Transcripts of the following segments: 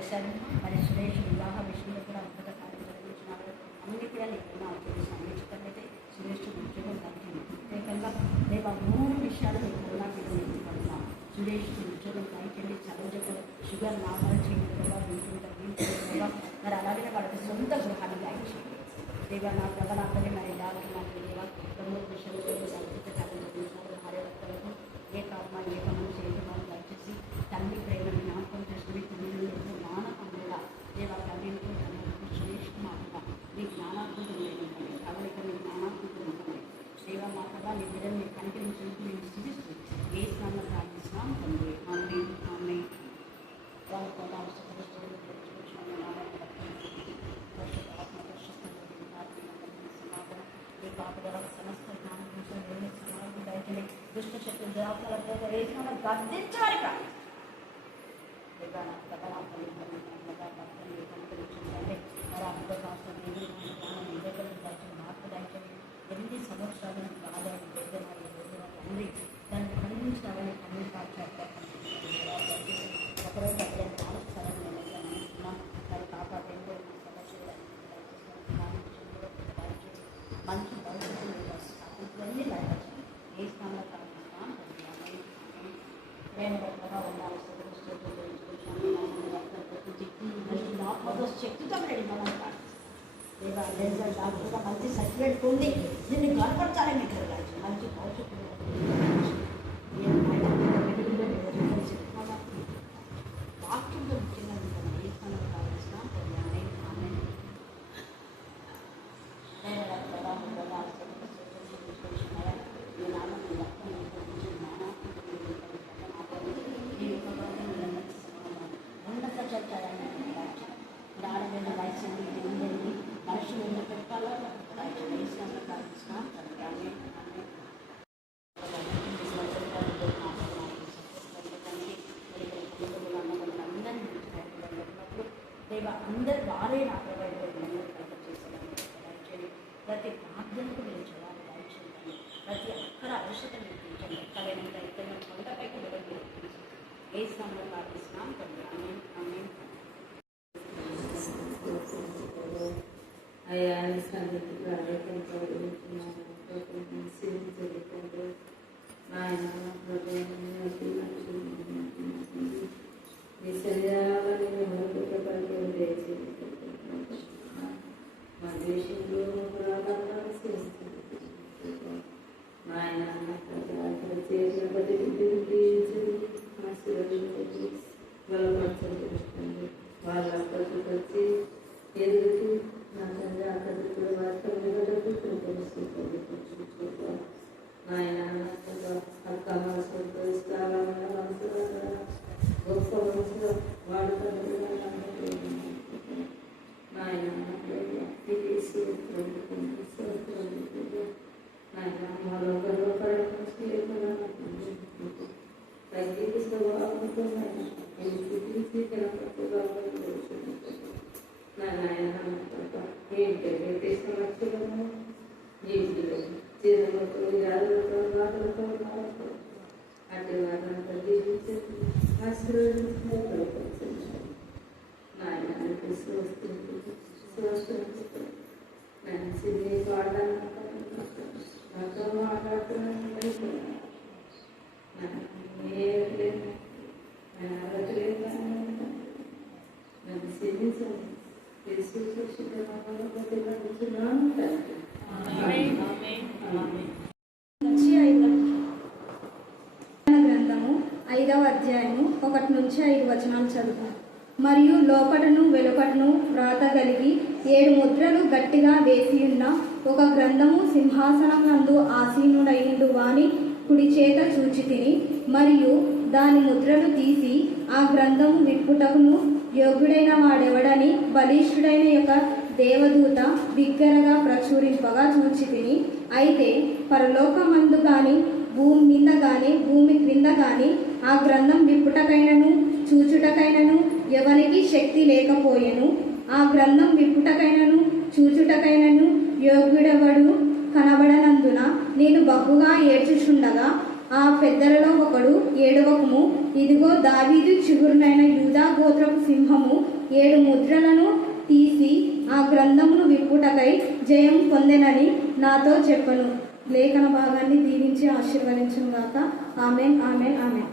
చేశారు. మరి సురేష్ వివాహ విషయంలో కూడా అద్భుత కార్యం జరిగించినారు. అన్ని కూడా నీకు నాకు తెలుసు. అన్నిటికైతే సురేష్ ఉద్యోగం కలిగింది. ప్రత్యేకంగా దేవ 3 విషయాలు నీకు నాకు పడుతున్నాను. సురేష్కి ఉద్యోగం పైకెళ్ళి చదవజకు షుగర్ నార్మల్ చేయడం వింటుంటారు. మరి అలాగే వాళ్ళకి సొంత గృహాన్ని గాయ చేయండి. దేవ నా ప్రభావం మరి డాక్టర్ నాకు దేవ 9 విషయాలు అద్భుత కార్యం జరిగించినారు. భార్యభర్తలకు ఏకాత్మ ఏకమని చేయడం దయచేసి తల్లి ప్రేమను జ్ఞాపకం చేసుకుని తల్లి జ్ఞానకంగా దేవ తల్లితో తల్లికి సురేష్ మాటగా నీ జ్ఞానాత్మకం లేకుంటుంది. కవలిక నీ జ్ఞానాత్మకం ఉంటుంది. దేవ మాటగా నీ బిడ్డలు నీ కనికరించి నేను స్థితిస్తూ ఏ స్నానం ప్రార్థిస్తున్నాం తండ్రి. ఆమె ఆమె దుష్ట శక్తులు జవాబులతో వేసిన గర్దించాలి. మార్పు దాయించండి. 8 సంవత్సరాలు బాధని తండ్రి దాన్ని ఖండించాలని అన్ని పాఠశాల ఒకరోజు మరి కాపాడేందుకు మంచి భవిష్యత్తు ఇవన్నీ లభించాలి. ఏ స్థానంలో ప్రారంభిస్తాం శక్తితో రెడీ మనం డాక్టర్గా మంచి సర్టిఫికేట్ పొంది దీన్ని గర్వపరచాలి. మీకు మంచి భవిష్యత్తు వాక్యంతో ముఖ్యంగా ఏ స్థానంలో ప్రారంభిస్తాం ఉన్నత చర్చాలని ప్రారంభమైన వయసు మనుషులు ఉన్న పెట్టాలో వేసినందుకు ప్రార్థిస్తున్నాం. దేవ అందరు వారే నాకు చేసేదాన్ని ప్రతి ప్రార్థనకు మీరు జవాబు దాయించండి. ప్రతి అక్కర అవసరం నిర్మించండి. ఎక్కడైనా ఎక్కడైనా కొండపైకి వెళ్ళి ఏ స్థానంలో ప్రార్థిస్తున్నాం తండ్రి. ఆమె అయ్యా మీ శరీరాలను మా దేశంలో ఆయన చేసిన ప్రతి బలపరచండి. వాళ్ళ ప్రతి ఎదురు నా తండ్రి అక్కడ కూడా వాస్తవం ఆయన అక్క మనసుతో ఇష్టాలమైన మనసులో గొప్ప మనసులో వాడుతుంది. ఆయన ఆయన మరో గర్వపడడం తగ్గి స్వభావంతున్నాయి. ఏంటంటే సమస్యలను జీవితంలో చిరుమతో జాగ్రత్తతో బాధలతో అటు వారంతా జీవించండి. ఆశీర్వదించండి. నాయనానికి స్వస్థించండి. మంచిది పాడడానికి నాతో మాట్లాడుతున్నాను. గ్రంథము 5వ అధ్యాయము 1 నుంచి 5 వచనాలు చదువుతాం. మరియు లోపటను వెలుపటను వ్రాత కలిగి 7 ముద్రలు గట్టిగా వేసియున్న ఒక గ్రంథము సింహాసనం నందు ఆసీనుడైండు వాని కుడి చేత చూచితిని. మరియు దాని ముద్రలు తీసి ఆ గ్రంథము విప్పుటకును యోగ్యుడైన వాడెవడని బలిష్ఠుడైన యొక్క దేవదూత బిగ్గరగా ప్రచురింపగా చూచితిని. అయితే పరలోకమందు గాని భూమి మీద గాని భూమి క్రింద గాని ఆ గ్రంథం విప్పుటకైనను చూచుటకైనను ఎవరికి శక్తి లేకపోయెను. ఆ గ్రంథం విప్పుటకైనను చూచుటకైనను యోగ్యుడెవడు కనబడనందున నేను బహుగా ఏడ్చుచుండగా ఆ పెద్దలలో ఒకడు ఏడవకము ఇదిగో దావీదు చిగురునైన యూదా గోత్రపు సింహము 7 ముద్రలను తీసి ఆ గ్రంథమును విప్పుటకై జయం పొందెనని నాతో చెప్పను. లేఖన భాగాన్ని దీవించి ఆశీర్వదించును గాక. Amen, amen, amen.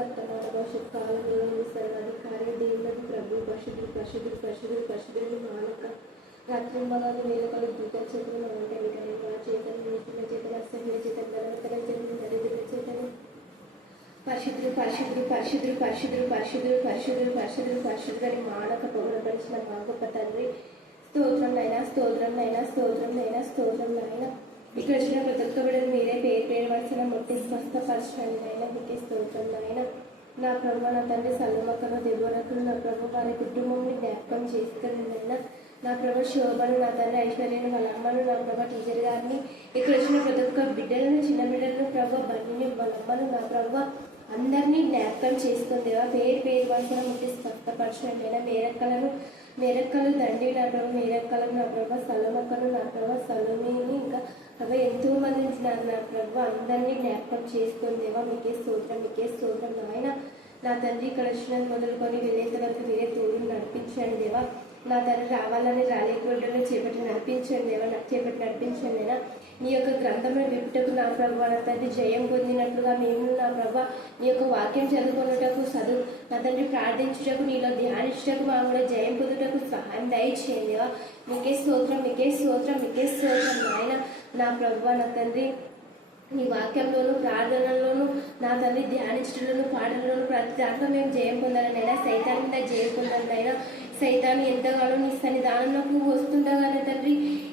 వర్తమాన భవిష్యత్ కాలంలో సర్వాధికారి దేవులకు ప్రభు పరిశుద్ధులు పరిశుద్ధులు పరిశుద్ధులు పరిశుద్ధులు మానక రాత్రి మగాలు వేలకలు దూత చేతులు అంటే చేతను నీటిల చేతలు అసహ్య చేతలు ధనవతల చేతలు దరిద్రుల చేతలు పరిశుద్ధులు పరిశుద్ధులు పరిశుద్ధులు పరిశుద్ధులు పరిశుద్ధులు పరిశుద్ధులు పరిశుద్ధులు పరిశుద్ధులని మానక పొగడపరిచిన మా గొప్ప తండ్రి స్తోత్రం నైనా స్తోత్రం నైనా స్తోత్రం నైనా స్తోత్రం నైనా ఇక్కడ వచ్చిన ప్రతి ఒక్క బిడ్డలు మీరే పేరు వలసిన మొట్టి స్వస్థపరచండి నైనా మీకే స్తోత్రం నాయన. నా ప్రభు నా తండ్రి సల్లమక్కను దెబ్బరకులు నా ప్రభు వారి కుటుంబంని జ్ఞాపకం చేసుకుని నైనా. నా ప్రభు శోభను నా తండ్రి ఐశ్వర్యను వాళ్ళ అమ్మను నా ప్రభు టీచర్ గారిని ఇక్కడ వచ్చిన ప్రతి ఒక్క బిడ్డలను చిన్న బిడ్డలను ప్రభు బండిని వాళ్ళ అమ్మను నా ప్రభు అందరినీ జ్ఞాపకం చేసుకుందేవా పేరు వలసిన మొట్టి స్వస్థపరచండి అయినా. మేరక్కలు దండి నా ప్రభు మేరక్కలను నా ప్రభు సల్లమక్కను నా ప్రభు సలోమిని ఇంకా ప్రభు ఎంతో మంది నా ప్రభు అందరినీ జ్ఞాపకం చేసుకుందేవా మీకే స్తోత్రం నాయన. నా తండ్రి ఇక్కడ వచ్చిన మొదలుకొని వెళ్ళేంత వరకు మీరే తోడు నడిపించండి దేవా. నా తండ్రి రావాలని రాలేకపోవడంలో చేపట్టి నడిపించండి అయినా. నీ యొక్క గ్రంథంలో విప్పుటకు నా ప్రభు నా తండ్రి జయం పొందినట్లుగా మేము నా ప్రభు నీ యొక్క వాక్యం చదువుకున్నటకు నా తండ్రి ప్రార్థించుటకు నీలో ధ్యానించుటకు మా కూడా జయం పొందుటకు సహాయం దయచేయండి దేవా. మీకే స్తోత్రం నాయన. నా ప్రభు నా తండ్రి నీ వాక్యంలోను ప్రార్థనలోను నా తండ్రి ధ్యానించడంలోను పాటలలోను ప్రతి దాంట్లో మేము జయం పొందాలనైనా సైతాన్ మీద జయం పొందాలనైనా. సైతాన్ని ఎంతగానో నీ సన్నిధానంలోకి వస్తుండగానే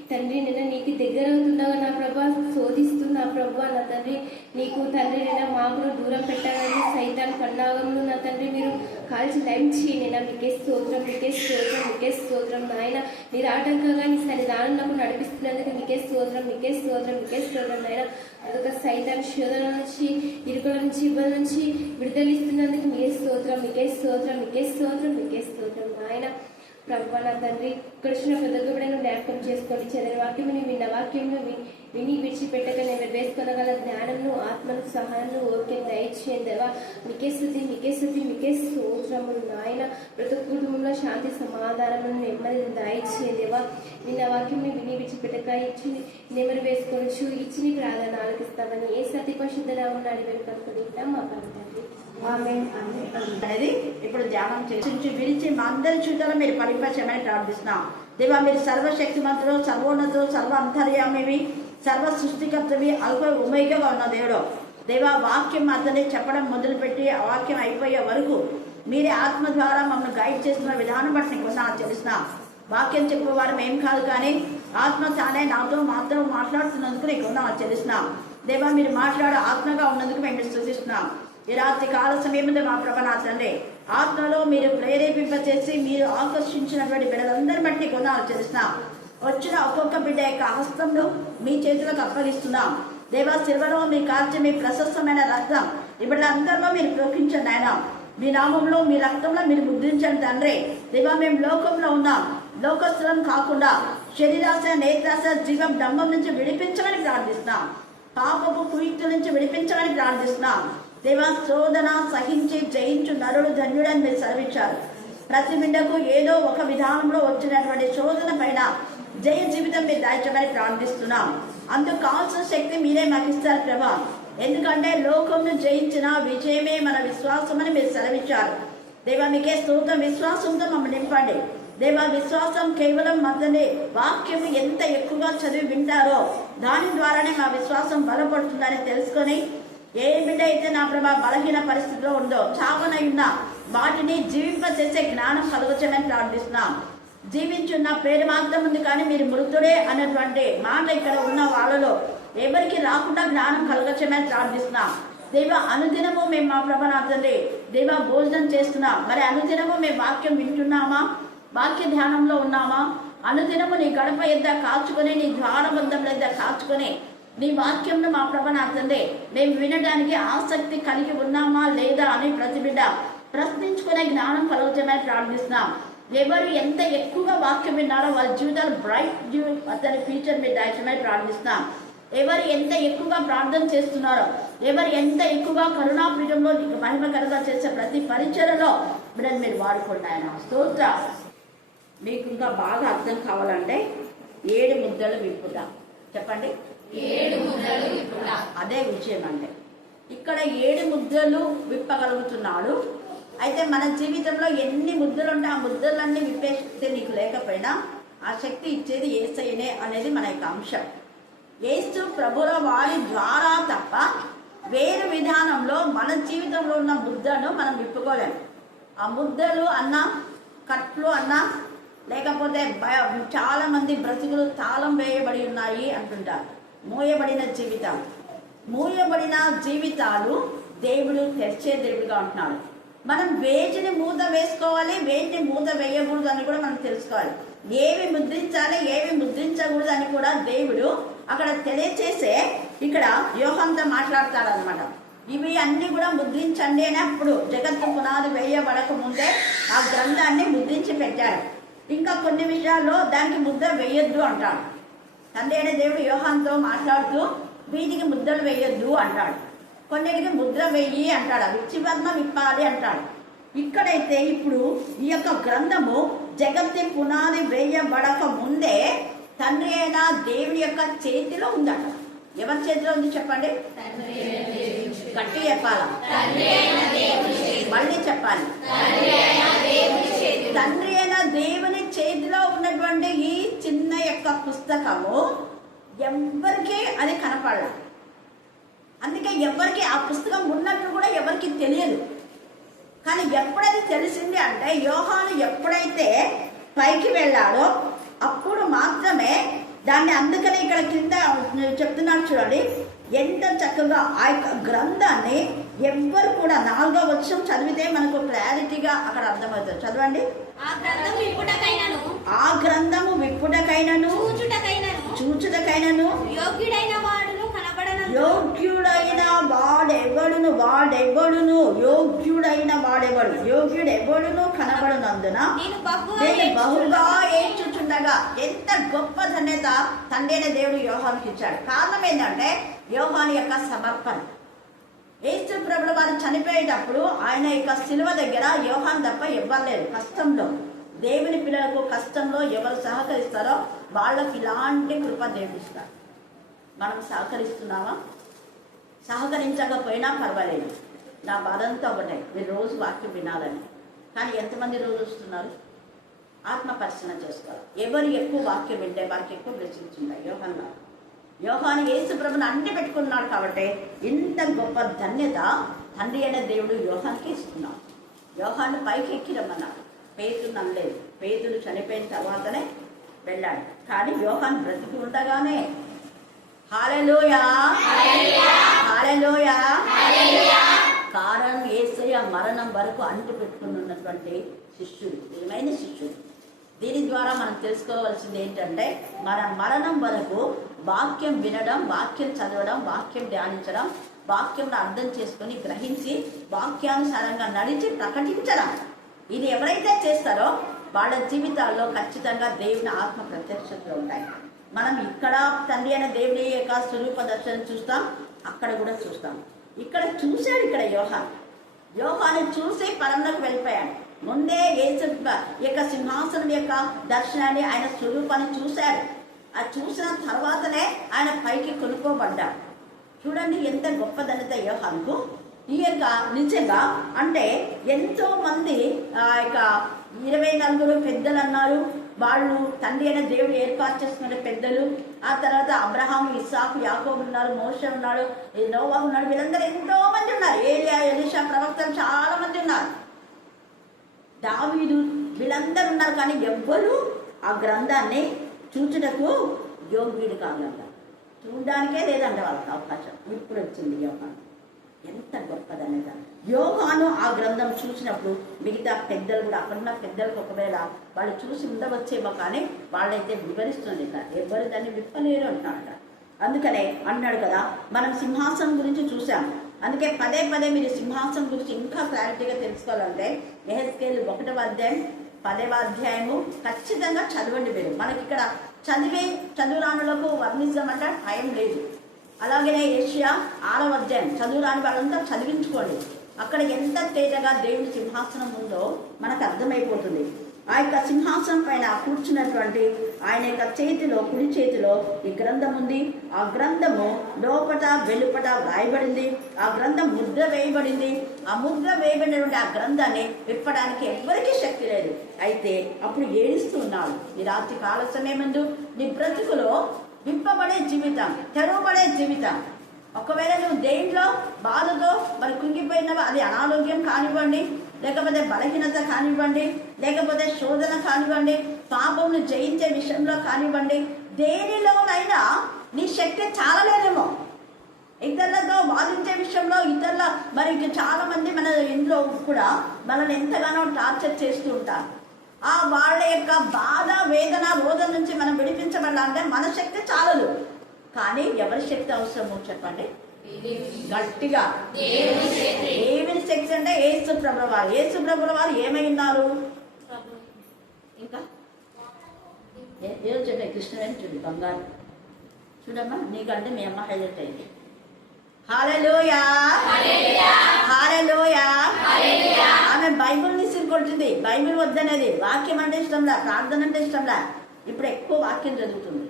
తండ్రి నేను నీకు దగ్గర అవుతుండగా నా ప్రభా శోధిస్తూ నా ప్రభా నా తండ్రి నీకు తండ్రి నేను మాకు దూరం పెట్టాలని సైతాన్ పన్నాగంలో నా తండ్రి మీరు కాల్చి లంచి నేను మీకే స్తోత్రం నాయన. మీరు ఆటంకంగా నీ సన్నిధానంలోకి నడిపిస్తున్నందుకు మీకే స్తోత్రం నాయన. అదొక సైతాన్ శోధన నుంచి ఇరుకుల నుంచి ఇబ్బంది నుంచి విడుదలిస్తున్నందుకు మీకే స్తోత్రం నాయన. ప్రభు నా తండ్రి ఇక్కడ వచ్చిన ప్రతి ఒక్క బిడ్డను జ్ఞాపకం చేసుకోండి. చదివిన వాక్యం విన్న వాక్యంను విని విడిచిపెట్టక నేను వేసుకొనగల జ్ఞానంను ఆత్మను సహాయాన్ని ఓకే దయచేయందేవా. మీకే స్తోత్రములు నాయన. ప్రతి ఒక్క కుటుంబంలో శాంతి సమాధానమును నెమ్మది దయచేయందేవా. నిన్న వాక్యం విని విడిచిపెట్టక ఇచ్చి నెమ్మది వేసుకోవచ్చు ఇచ్చి ప్రార్థన ఆలకిస్తామని ఏ సతి పరిశుద్ధనామం అడిగి కనుక్కుంటాం మా తండ్రి. అనేది ఇప్పుడు ధ్యానం చేసి విడిచి మా అందరి చూడాలో మీరు పరిపక్షమని ప్రార్థిస్తున్నాం దేవా. మీరు సర్వశక్తిమంతుడు, సర్వోన్నతుడు, సర్వ అంతర్యామివి, సర్వ సృష్టికర్తవి, అల్ప ఉమైగా ఉన్న దేవుడు దేవా. వాక్యం అతనే చెప్పడం మొదలుపెట్టి ఆ వాక్యం అయిపోయే వరకు మీరే ఆత్మ ద్వారా మమ్మల్ని గైడ్ చేస్తున్న విధానం బట్టి నీకు తెలుస్తున్నాం. వాక్యం చెప్పేవారు ఏం కాదు కానీ ఆత్మ తానే నాతో మాతో మాట్లాడుతున్నందుకు నీకు తెలుస్తున్నాం దేవా. మీరు మాట్లాడే ఆత్మగా ఉన్నందుకు మేము స్తుతిస్తున్నాం. ఈ రాత్రి కాల సమయంలో మా ప్రభ నా తండ్రి ఆత్మలో మీరు ప్రేరేపింపచేసి మీరు ఆకర్షించినటువంటి బిడ్డలందరి బట్టి తెలుస్తున్నాం. వచ్చిన ఒక్కొక్క బిడ్డ యొక్క హస్తంలో మీ చేతులకు అప్పగిస్తున్నాం దేవా. శిల్వలో మీ కార్యం మీ ప్రశస్తమైన రక్తం ఈ బిడ్డలందరిలో మీరు ప్రోక్షించండి ఆయన. మీ నామంలో మీ రక్తంలో మీరు ముద్రించండి తండ్రి దేవా. మేము లోకంలో ఉన్నాం, లోకస్తులం కాకుండా శరీరాశ నేత్రాశ జీవం డంబం నుంచి విడిపించమని ప్రార్థిస్తున్నాం. పాపపు కుయుక్తుల నుంచి విడిపించమని ప్రార్థిస్తున్నాం దేవా. శోధన సహించి జయించు నరుడు ధన్యుడని మీరు సెలవిచ్చారు. ప్రతి బిడ్డకు ఏదో ఒక విధానంలో వచ్చినటువంటి శోధన పైన జయ జీవితం మీరు దాచమని ప్రార్థిస్తున్నాం. అందుకు కావాల్సిన శక్తి మీరే మాకు ఇస్తారు ప్రభా. ఎందుకంటే లోకంను జయించిన విజయమే మన విశ్వాసం అని మీరు సెలవిచ్చారు దేవా. మీకే స్తోత్రం. విశ్వాసంతో మమ్మల్ని నింపండి దేవా. విశ్వాసం కేవలం మతని వాక్యం ఎంత ఎక్కువగా చదివి వింటారో దాని ద్వారానే మా విశ్వాసం బలపడుతుందని తెలుసుకొని ఏ బిడ్డ అయితే నా ప్రభా బలహీన పరిస్థితిలో ఉందో చావనై ఉన్న వాటిని జీవింపచేసే జ్ఞానం కలగచ్చమని ప్రార్థిస్తున్నాం. జీవించున్న పేరు మాత్రం ఉంది కానీ మీరు మృతుడే అన్నటువంటి మాట ఇక్కడ ఉన్న వాళ్ళలో ఎవరికి రాకుండా జ్ఞానం కలగచ్చమని ప్రార్థిస్తున్నాం దేవా. అనుదినము మేము మా ప్రభానాథండి దేవా భోజనం చేస్తున్నాం. మరి అనుదినము మేము వాక్యం వింటున్నామా, వాక్య ధ్యానంలో ఉన్నామా? అనుదినము నీ గడప ఎద్ద కాల్చుకొని నీ ద్వారబంధం ఎద్ద కాల్చుకొని నీ వాక్యంను మా ప్రభానాథండి మేము వినడానికి ఆసక్తి కలిగి ఉన్నామా లేదా అని ప్రతి బిడ్డ ప్రశ్నించుకునే జ్ఞానం కలుగుతామని ప్రార్థిస్తున్నాం. ఎవరు ఎంత ఎక్కువగా వాక్యం విన్నారో వాళ్ళ జీవితాలు బ్రైట్ అతని ఫ్యూచర్ మీద దాచమని ప్రార్థిస్తున్నాం. ఎవరు ఎంత ఎక్కువగా ప్రార్థన చేస్తున్నారో, ఎవరు ఎంత ఎక్కువగా కరుణాపీఠంలో మహిమకరంగా చేసే ప్రతి పరిచయలో మీరు వాడుకోండి ఆయన. స్తోత్ర. మీకు ఇంకా బాగా అర్థం కావాలంటే 7 ముద్దలు విప్పుట. చెప్పండి, 7 ముద్దలు విప్పుట. అదే విజయం అంటే. ఇక్కడ 7 ముద్దలు విప్పగలుగుతున్నాడు. అయితే మన జీవితంలో ఎన్ని ముద్దలు ఉంటే ఆ ముద్దలన్నీ విప్పే శక్తి నీకు లేకపోయినా ఆ శక్తి ఇచ్చేది యేసయ్యనే అనేది మన యొక్క అంశం. యేసు ప్రభుల వారి ద్వారా తప్ప వేరు విధానంలో మన జీవితంలో ఉన్న ముద్దను మనం విప్పుకోలేము. ఆ ముద్దలు అన్నా, కట్లు అన్నా, లేకపోతే చాలా మంది బ్రతుకులు తాళం వేయబడి ఉన్నాయి అంటుంటారు. మూయబడిన జీవితాలు దేవుడు తెరిచే దేవుడుగా ఉంటున్నాడు. మనం వేటిని మూత వేసుకోవాలి, వేటిని మూత వేయకూడదు అని కూడా మనం తెలుసుకోవాలి. ఏవి ముద్రించాలి, ఏవి ముద్రించకూడదు అని కూడా దేవుడు అక్కడ తెలియచేసే ఇక్కడ యోహానుతో మాట్లాడతాడు అనమాట. ఇవి అన్ని కూడా ముద్రించండి అని అప్పుడు జగత్తు పునాది వేయబడక ముందే ఆ గ్రంథాన్ని ముద్రించి పెట్టారు. ఇంకా కొన్ని విషయాల్లో దానికి ముద్ర వేయొద్దు అంటాడు. తండ్రి అయిన దేవుడు యోహానుతో మాట్లాడుతూ వీటికి ముద్రలు వేయొద్దు అంటాడు. కొన్నిటికి ముద్ర వేయి అంటాడు. అవి చివర్ణ విప్పాలి అంటాడు. ఇక్కడైతే ఇప్పుడు ఈ యొక్క గ్రంథము జగత్తి పునాది వేయబడక ముందే తండ్రి అయిన దేవుడి యొక్క చేతిలో ఉందట. ఎవరి చేతిలో ఉంది చెప్పండి? గట్టి చెప్పాలా? మళ్ళీ చెప్పాలి. తండ్రి అయిన దేవుని చేతిలో ఉన్నటువంటి ఈ చిన్న యొక్క పుస్తకము ఎవరికి అది కనపడాలి. అందుకే ఎవరికి ఆ పుస్తకం ఉన్నట్టు కూడా ఎవరికి తెలియదు. కానీ ఎప్పుడైతే తెలిసింది అంటే యోహాను ఎప్పుడైతే పైకి వెళ్ళాడో అప్పుడు మాత్రమే దాన్ని, అందుకనే ఇక్కడ కింద చెప్తున్నాడు చూడండి, ఎంత చక్కగా ఆ యొక్క గ్రంథాన్ని ఎవ్వరు కూడా 4వ వచనం చదివితే మనకు క్లారిటీగా అక్కడ అర్థమవుతుంది. చదవండి. ఆ గ్రంథము విప్పుటకైనను చూచుటకైనను యోగ్యుడైన వాడును యోగ్యుడెవడును కనబడునందున నేను బహుగా ఏడ్చుచుండగా. ఎంత గొప్ప ధన్యత తండ్రి అయిన దేవుడు యోహానుకి ఇచ్చాడు. కారణం ఏంటంటే యోహాను యొక్క సమర్పణ. యేసు ప్రభుల వారు చనిపోయేటప్పుడు ఆయన యొక్క శిలువ దగ్గర యోహాను తప్ప ఇవ్వలేదు. కష్టంలో, దేవుని పిల్లలకు కష్టంలో ఎవరు సహకరిస్తారో వాళ్ళకి ఇలాంటి కృప దేవుడు ఇస్తారు. మనం సహకరిస్తున్నామా? సహకరించకపోయినా పర్వాలేదు, నా బాధంతా ఒకటే, మీరు రోజు వాక్యం వినాలని. కానీ ఎంతమంది రోజు వస్తున్నారు? ఆత్మ పరిశీలన చేసుకోవాలి. ఎవరు ఎక్కువ వాక్యం వింటే వారికి ఎక్కువ బ్లెస్సింగ్స్ ఉంటాయి. యోహాను యేసు ప్రభుని అంటి పెట్టుకున్నాడు కాబట్టి ఇంత గొప్ప ధన్యత తండ్రి అయిన దేవుడు యోహానికి ఇస్తున్నాడు. యోహాను పైకి ఎక్కి రమ్మన్నాడు. పేతురు అనలేదు. పేతురు చనిపోయిన తర్వాతనే వెళ్ళాడు. కానీ యోహాను బ్రతికి ఉండగానే హల్లెలూయా హల్లెలూయా కారణం యేసయ్య మరణం వరకు అంటు పెట్టుకుని ఉన్నటువంటి శిష్యుడు, నిజమైన శిష్యుడు. దీని ద్వారా మనం తెలుసుకోవాల్సింది ఏంటంటే మన మరణం వరకు వాక్యం వినడం, వాక్యం చదవడం, వాక్యం ధ్యానించడం, వాక్యం అర్థం చేసుకుని గ్రహించి వాక్యానుసారంగా నడిచి ప్రకటించడం, ఇది ఎవరైతే చేస్తారో వాళ్ళ జీవితాల్లో ఖచ్చితంగా దేవుని ఆత్మ ప్రత్యక్షతలు ఉంటాయి. మనం ఇక్కడ తండ్రి అయిన దేవుని యొక్క స్వరూప దర్శనం చూస్తాం, అక్కడ కూడా చూస్తాం. ఇక్కడ చూశాడు. ఇక్కడ యోహాను చూసి పరంలోకి వెళ్ళిపోయాడు. ముందే యేసు యొక్క సింహాసనం యొక్క దర్శనాన్ని, ఆయన స్వరూపాన్ని చూశాడు. అది చూసిన తర్వాతనే ఆయన పైకి కొనుక్కోబడ్డాడు. చూడండి ఎంత గొప్ప ధన్యత యోహానుకు. ఈ యొక్క నిజంగా అంటే ఎంతో మంది ఆ యొక్క 24 పెద్దలు అన్నారు. వాళ్ళు తండ్రి అయిన దేవుడు ఏర్పాటు చేసుకున్న పెద్దలు. ఆ తర్వాత అబ్రహాం, ఇస్సాకు, యాకోబు ఉన్నారు, మోషే ఉన్నాడు, నోవహు ఉన్నాడు. వీళ్ళందరూ ఎంతో మంది ఉన్నారు. ఏలియా, ఎలీషా ప్రవక్తలు చాలా మంది ఉన్నారు. దావీదు, వీళ్ళందరూ ఉన్నారు. కానీ ఎవ్వరూ ఆ గ్రంథాన్ని చూచుటకు యోగ్యుడు కాదంట. చూడడానికే లేదంట వాళ్ళకి అవకాశం. ఇప్పుడు వచ్చింది యోహాను. ఎంత గొప్పదనేది. యోహాను ఆ గ్రంథం చూసినప్పుడు మిగతా పెద్దలు కూడా, అక్కడున్న పెద్దలకు ఒకవేళ వాళ్ళు చూసి ఉండవచ్చేమో, కానీ వాళ్ళైతే వివరిస్తుంది కదా, ఎవరు దాన్ని విప్పలేరు అంటున్నాడు. అందుకనే అన్నాడు కదా, మనం సింహాసనం గురించి చూసాం. అందుకే పదే పదే మీరు సింహాసనం గురించి ఇంకా క్లారిటీగా తెలుసుకోవాలంటే యెహెజ్కేలు 1వ అధ్యాయం 10వ అధ్యాయము ఖచ్చితంగా చదవండి. మీరు మనకి ఇక్కడ చదువురానులకు వర్ణించమంటే టైం లేదు. అలాగే యెషయా 6వ అధ్యాయం చదువురాని వాళ్ళంతా చదివించుకోండి. అక్కడ ఎంత తేటగా దేవుడి సింహాసనం ఉందో మనకు అర్థమైపోతుంది. ఆ యొక్క సింహాసనం పైన కూర్చున్నటువంటి ఆయన యొక్క చేతిలో, కుడి చేతిలో ఈ గ్రంథం ఉంది. ఆ గ్రంథము లోపట వెలుపట వ్రాయబడింది. ఆ గ్రంథం ముద్ర వేయబడింది. ఆ ముద్ర వేయబడినటువంటి ఆ గ్రంథాన్ని విప్పడానికి ఎవ్వరికీ శక్తి లేదు. అయితే అప్పుడు ఏడుస్తూ ఉన్నాడు. ఈ రాత్రి కాల సమయమందు నీ బ్రతుకులో విప్పబడే జీవితం, తెరవబడే జీవితం. ఒకవేళ నువ్వు దేంట్లో బాధతో మరి కుంగిపోయినవా, అది అనారోగ్యం కానివ్వండి, లేకపోతే బలహీనత కానివ్వండి, లేకపోతే శోధన కానివ్వండి, పాపంను జయించే విషయంలో కానివ్వండి, దేనిలోనైనా నీ శక్తి చాలలేదేమో. ఇతరులతో వాదించే విషయంలో ఇతరుల మరి చాలా మంది మన ఇంట్లో కూడా మనల్ని ఎంతగానో టార్చర్ చేస్తూ ఉంటారు. ఆ వాళ్ళ యొక్క బాధ, వేదన, రోదన నుంచి మనం విడిపించబడాలంటే మన శక్తి చాలదు. కానీ ఎవరి శక్తి అవసరమో చెప్పండి గట్టిగా. దేవుని శక్తి అంటే యేసు ప్రభువు వారు. యేసు ప్రభువు వారు ఏమై ఉన్నారు? ఇంకా ఏదో చెప్పే కృష్ణవేణి చూడు, బంగారు చూడమ్మా, నీకంటే మీ అమ్మ హైలైట్ అయింది. హల్లెలూయా, హల్లెలూయా. ఆమె బైబిల్ని సిరుకొట్టింది. బైబిల్ వద్దనేది, వాక్యం అంటే ఇష్టంలా, ప్రార్థన అంటే ఇష్టంలా. ఇప్పుడు ఎక్కువ వాక్యం చదువుతుంది.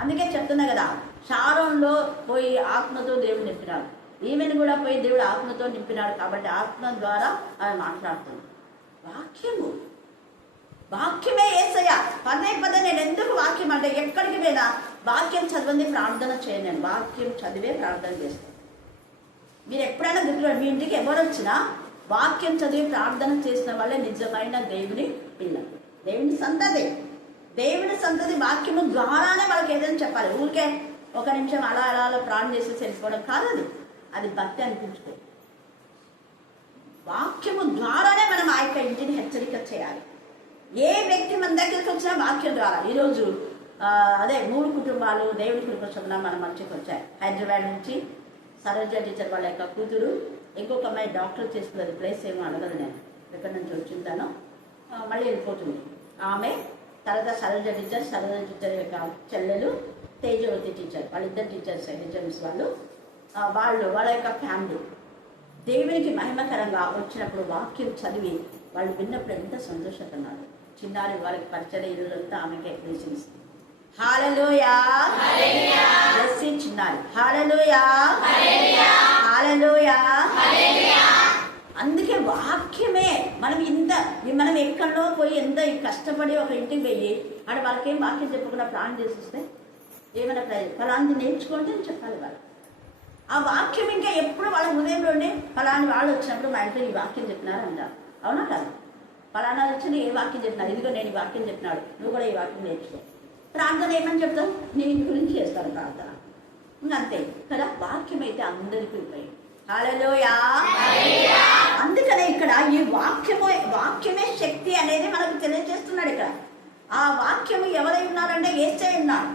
అందుకే చెప్తున్నా కదా, షారోన్లో పోయి ఆత్మతో దేవుడు నింపినాడు. ఈమెను కూడా పోయి దేవుడు ఆత్మతో నింపినాడు. కాబట్టి ఆత్మ ద్వారా ఆమె మాట్లాడుతుంది. వాక్యమే యేసయ్య. పదే పదే నేను ఎందుకు వాక్యం అంటే, ఎక్కడికి పోయినా వాక్యం చదవండి, ప్రార్థన చేయను. నేను వాక్యం చదివే ప్రార్థన చేస్తాను. మీరు ఎప్పుడైనా గుర్తులో మీ ఇంటికి ఎవరు వచ్చినా వాక్యం చదివి ప్రార్థన చేసిన వాళ్ళే నిజమైన దేవుని పిల్లలు, దేవుని సంతతి. దేవుని సంతతి వాక్యము ద్వారానే వాళ్ళకి ఏదైనా చెప్పాలి. ఊరికే ఒక నిమిషం అలా అలా ప్రాణం చేసి తెలుసుకోవడం కాదు. అది భక్తి అనిపించుకో. వాక్యము ద్వారానే మనం ఆ యొక్క ఇంటిని హెచ్చరిక చేయాలి. ఏ వ్యక్తి మన దగ్గరికి వచ్చినా వాక్యం ద్వారా. ఈరోజు అదే 3 కుటుంబాలు దేవుడి కృపచొప్పున మన మంచికి వచ్చాయి. హైదరాబాద్ నుంచి సరోజ టీచర్ వాళ్ళ యొక్క కూతురు, ఇంకొక అమ్మాయి డాక్టర్ చేస్తున్నది. ప్లేస్ ఏమో అడగదు, నేను ఎక్కడి నుంచి వచ్చిందానో మళ్ళీ వెళ్ళిపోతుంది ఆమె. తర్వాత సరోజ టీచర్ యొక్క చెల్లెలు తేజవతి టీచర్, వాళ్ళిద్దరు టీచర్స్ హెచ్ఎంస్ వాళ్ళ యొక్క ఫ్యామిలీ దేవునికి మహిమకరంగా వచ్చినప్పుడు వాక్యం చదివి వాళ్ళు విన్నప్పుడు ఎంత సంతోషపడుతున్నారు. చిన్నారి వాళ్ళకి పరిచయ ఇల్లులంతా ఆమెకే బ్లెస్సింగ్స్. హల్లెలూయా, బ్లెస్సింగ్ చిన్నారి. హల్లెలూయా, హల్లెలూయా. అందుకే వాక్యమే మనం ఎక్కడో పోయి ఎంత కష్టపడి ఒక ఇంటికి పోయి ఆడ వాళ్ళకేం వాక్యం చెప్పకుండా ప్రాణం చేసిస్తే ఏమైనా ఫలాన్ని నేర్చుకోండి అని చెప్పాలి వాళ్ళు. ఆ వాక్యం ఇంకా ఎప్పుడు వాళ్ళ హృదయంలోనే ఫలాని వాళ్ళు వచ్చినప్పుడు మా ఇంట్లో ఈ వాక్యం చెప్పినారు అంటారు. అవునా కాదు? ఫలానా వచ్చిన ఏ వాక్యం చెప్పినారు, ఇదిగో నేను ఈ వాక్యం చెప్పినాడు, నువ్వు కూడా ఈ వాక్యం నేర్చుకో. ప్రార్థన ఏమని చెప్తావు? నీ గురించి చేస్తాను ప్రార్థన, ఇంకా అంతే కదా. వాక్యం అయితే అందరికీ ఉపయోగం. హల్లెలూయా. అందుకనే ఇక్కడ ఈ వాక్యమే శక్తి అనేది మనకు తెలియజేస్తున్నాడు. ఇక్కడ ఆ వాక్యము ఎవరై ఉన్నారంటే యేసయ్య ఉన్నాడు.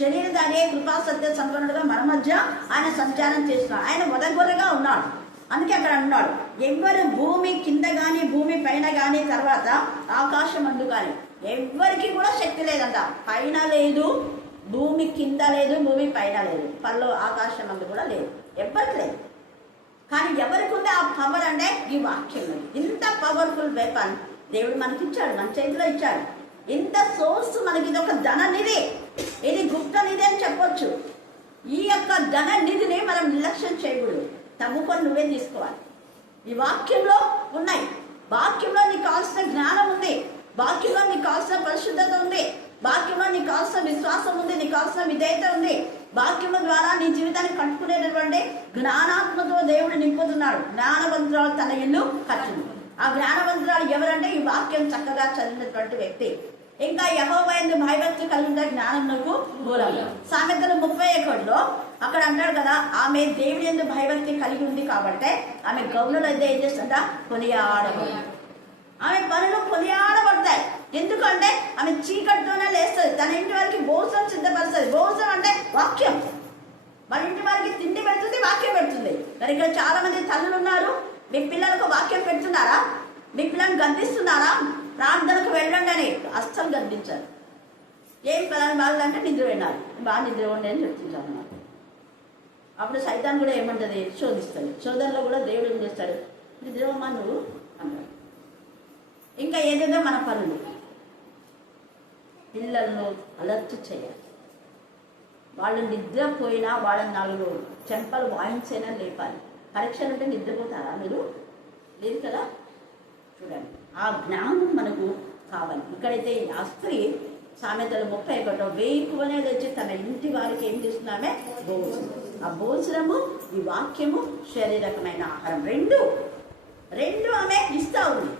శరీరధారి కృపా సత్య సంపన్నుడుగా మన మధ్య ఆయన సంచారం చేస్తున్నాడు. ఆయన మొదగొర్రెగా ఉన్నాడు. అందుకే అక్కడ అన్నాడు, ఎవ్వరు భూమి కింద కానీ భూమి పైన కానీ తర్వాత ఆకాశం అందు కానీ ఎవ్వరికి కూడా శక్తి లేదంట. పైన లేదు, భూమి కింద లేదు, భూమి పైన లేదు, పల్లో ఆకాశం అందు కూడా లేదు, ఎవ్వరికి లేదు. కానీ ఎవరికి ఉంది ఆ పవర్ అంటే ఈ వాక్యం. ఇంత పవర్ఫుల్ వెపన్ దేవుడు మనకి ఇచ్చాడు, మన చేతిలో ఇచ్చాడు. ఇంత సోర్స్ మనకి, ఇది ఒక ధన నిధి, ఇది గుప్త నిధి అని చెప్పొచ్చు. ఈ యొక్క ధన నిధిని మనం నిర్లక్ష్యం చేయకూడదు. తమ్ముకొని నువ్వే తీసుకోవాలి. ఈ వాక్యంలో ఉన్నాయి. వాక్యంలో నీకు కావాల్సిన జ్ఞానం ఉంది, వాక్యంలో నీకు కావాల్సిన పరిశుద్ధత ఉంది, వాక్యంలో నీకు కావాల్సిన విశ్వాసం ఉంది, నీకు కావాల్సిన విధేయత ఉంది. వాక్యం ద్వారా నీ జీవితాన్ని కట్టుకునేటటువంటి జ్ఞానాత్మతో దేవుడు నింపుతున్నాడు. జ్ఞానవంతురాలు తన ఇల్లు కట్టును. ఆ జ్ఞానవంతురాలు ఎవరంటే ఈ వాక్యం చక్కగా చదివినటువంటి వ్యక్తి. ఇంకా యెహోవా యందు భయభక్తి కలిగిన జ్ఞానమునకు మూలం. సామెతలు 31లో అక్కడ అంటాడు కదా, ఆమె దేవుడి యందు భయభక్తి కలిగి ఉంది కాబట్టి ఆమె గౌనులు అయితే ఏం చేస్తుంట కొనియాడబడి, ఆమె పనులు కొనియాడబడతాయి. ఎందుకంటే ఆమె చీకటితోనే లేస్తుంది, తన ఇంటి వారికి భోజనం సిద్ధపరుస్తుంది. భోజనం అంటే వాక్యం. వాళ్ళ ఇంటి వారికి తిండి పెడుతుంది, వాక్యం పెడుతుంది. మరి ఇక్కడ చాలా మంది తల్లులు ఉన్నారు. మీ పిల్లలకు వాక్యం పెడుతున్నారా? మీ పిల్లల్ని గద్దిస్తున్నారా? ప్రార్థనకు వెళ్ళండి అని అస్సలు గద్దించారు. ఏం పిల్లలు బాగుందంటే నిద్ర వినాలి, బాగా నిద్ర ఉండి అని చెప్తుంటారు అన్నమాట. అప్పుడు సైతాన్ కూడా ఏమంటుంది, శోధిస్తాడు. శోధనలో కూడా దేవుడు ఏం చేస్తాడు, నిద్రమా నువ్వు అంటాడు. ఇంకా ఏదేదో మన పనులు. పిల్లలను అలర్ట్ చేయాలి. వాళ్ళు నిద్రపోయినా వాళ్ళని 4 చెంపలు వాయించైనా లేపాలి. పరీక్షలు ఉంటే నిద్రపోతారా మీరు? లేదు కదా. చూడండి, ఆ జ్ఞానం మనకు కావాలి. ఇక్కడైతే ఆ స్త్రీ సామెతలు 31 వేకువనే తెచ్చి తన ఇంటి వారికి ఏం చేస్తున్నామే, భోజనం. ఆ భోజనము, ఈ వాక్యము, శారీరకమైన ఆహారం రెండు ఆమె ఇస్తా ఉంది.